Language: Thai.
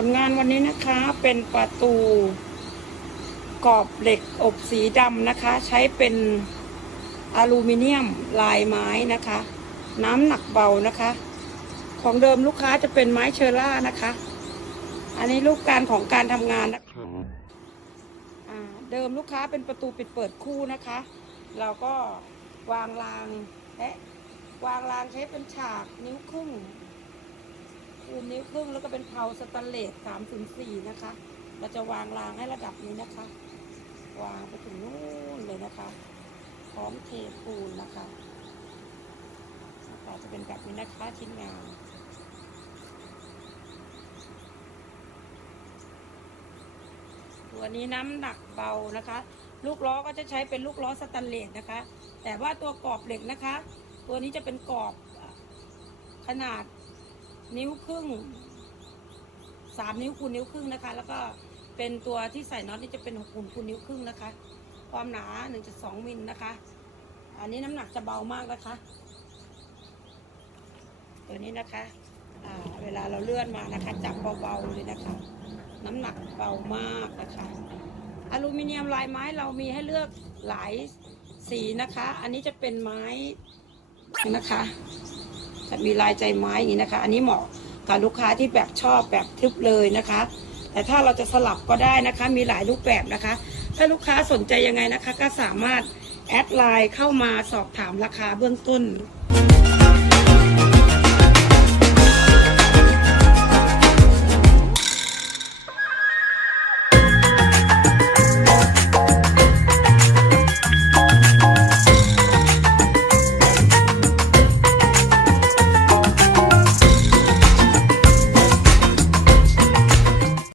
ผลงานวันนี้นะคะเป็นประตูกรอบเหล็กอบสีดำนะคะ ใช้เป็นอลูมิเนียมลายไม้นะคะ น้ำหนักเบานะคะ ของเดิมลูกค้าจะเป็นไม้เชอร่านะคะ อันนี้รูปการของการทำงานนะคะเดิมลูกค้าเป็นประตูปิดเปิดคู่นะคะ เราก็วางรางและวางรางใช้เป็นฉากนิ้วครึ่ง นิ้วครึ่งแล้วก็เป็นเพลาสแตนเลสสามถึงสี่นะคะ เราจะวางรางให้ระดับนี้นะคะ วางไปถึงนู่นเลยนะคะ พร้อมเทปูนนะคะหน้าตาจะเป็นแบบนี้นะคะชิ้นงานตัวนี้น้ำหนักเบานะคะ ลูกล้อก็จะใช้เป็นลูกล้อสแตนเลสนะคะ แต่ว่าตัวกรอบเหล็กนะคะ ตัวนี้จะเป็นกรอบขนาด นิ้วครึ่งสามนิ้วคูณนิ้วครึ่งนะคะ แล้วก็เป็นตัวที่ใส่น็อตนี่จะเป็นหกคูณคูณนิ้วครึ่งนะคะ ความหนา1.2มิลนะคะ อันนี้น้ำหนักจะเบามากนะคะ ตัวนี้นะคะเวลาเราเลื่อนมานะคะ จับเบาๆเลยนะคะ น้ำหนักเบามากนะคะ อลูมิเนียมลายไม้เรามีให้เลือกหลายสีนะคะ อันนี้จะเป็นไม้นะคะ จะมีลายใจไม้อย่างนี้นะคะ อันนี้เหมาะกับลูกค้าที่แบบชอบแบบทึบเลยนะคะ แต่ถ้าเราจะสลับก็ได้นะคะ มีหลายรูปแบบนะคะ ถ้าลูกค้าสนใจยังไงนะคะ ก็สามารถแอดไลน์เข้ามาสอบถามราคาเบื้องต้น